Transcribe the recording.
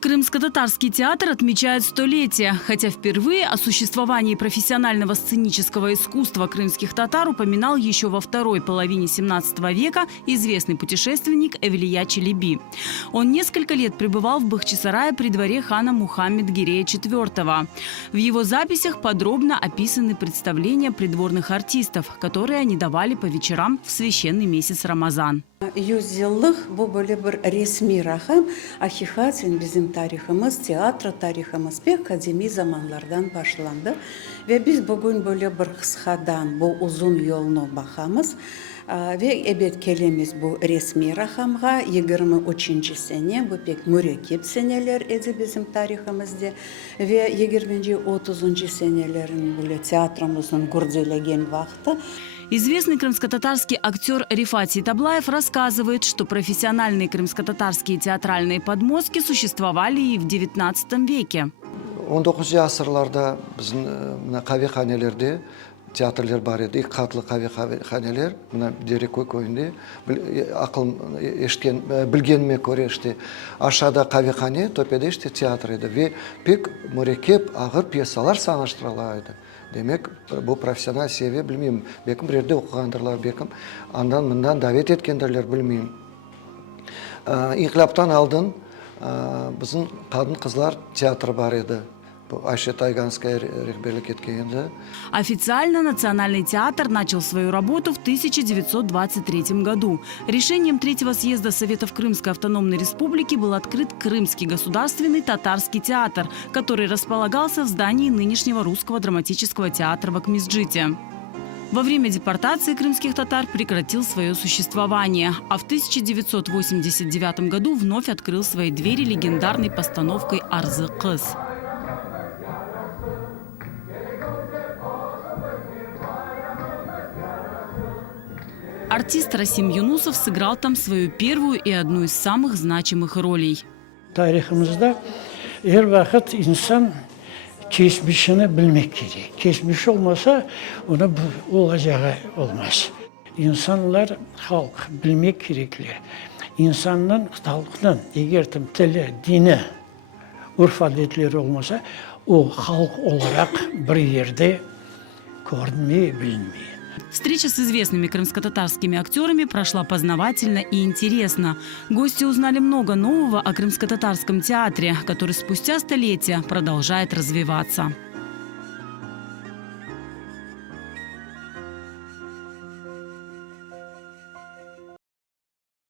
Крымско-татарский театр отмечает столетие, хотя впервые о существовании профессионального сценического искусства крымских татар упоминал еще во второй половине 17 века известный путешественник Эвлия Челеби. Он несколько лет пребывал в Бахчисарае при дворе хана Мухаммед-Гирея IV. В его записях подробно описаны представления придворных артистов, которые они давали по вечерам в священный месяц Рамазан. Yüzyıllık bu böyle bir resmi rakam. Hakikaten bizim tarihimiz, tiyatro tarihimiz pek kadimi zamanlardan başlandı. Ve biz bugün böyle bir kısadan bu uzun yolunu bakamız. Ve evet kelimiz bu resmi rakamga 23. sene, bu pek mürekkep seneler edi bizim tarihimizde. Ve 20. 30. senelerin böyle tiyatromuzun gurdelegen vakti. Известный крымско-татарский актер Рифати Таблаев рассказывает, что профессиональные крымско-татарские театральные подмостки существовали и в XIX веке. 19 asırlarda bizim kahvehanelerde teatrlar var idi. İlk katlı kahvehaneler, buna Dereköy köyünde, akıl eşken, bilgenime göre işte aşağıda kahvehane, tepede işte tiyatrıydı ve pek mürekkep ağır piyasalar sanatçılarıydı. Demek bu profesyonel seviye bilmiyorum. Belki bir yerde okuyandırlar, belki andan bundan davet etkendirler bilmiyorum. İnkılaptan aldın, bizim kadın kızlar tiyatrı var idi. Ayşe Тайганская рehberlik etkiydi. Официально Национальный театр начал свою работу в 1923 году. Решением Третьего съезда Советов Крымской автономной республики был открыт Крымский государственный татарский театр, который располагался в здании нынешнего Русского драматического театра в Акмезджите. Во время депортации крымских татар прекратил свое существование, а в 1989 году вновь открыл свои двери легендарной постановкой «Арзы кыз». Артист Расим Юнусов сыграл там свою первую и одну из самых значимых ролей. Tarihimizde her vakit insan geçmişini bilmek gerek. Geçmiş olmasa ona olacağı olmaz. İnsanlar, halk bilmek gerekli. İnsanın, halkın eğer tili, dini, urf adetleri olmasa o halk olarak bir yerde görünmeyi bilmiyor. Встреча с известными крымско-татарскими актерами прошла познавательно и интересно. Гости узнали много нового о крымско-татарском театре, который спустя столетия продолжает развиваться.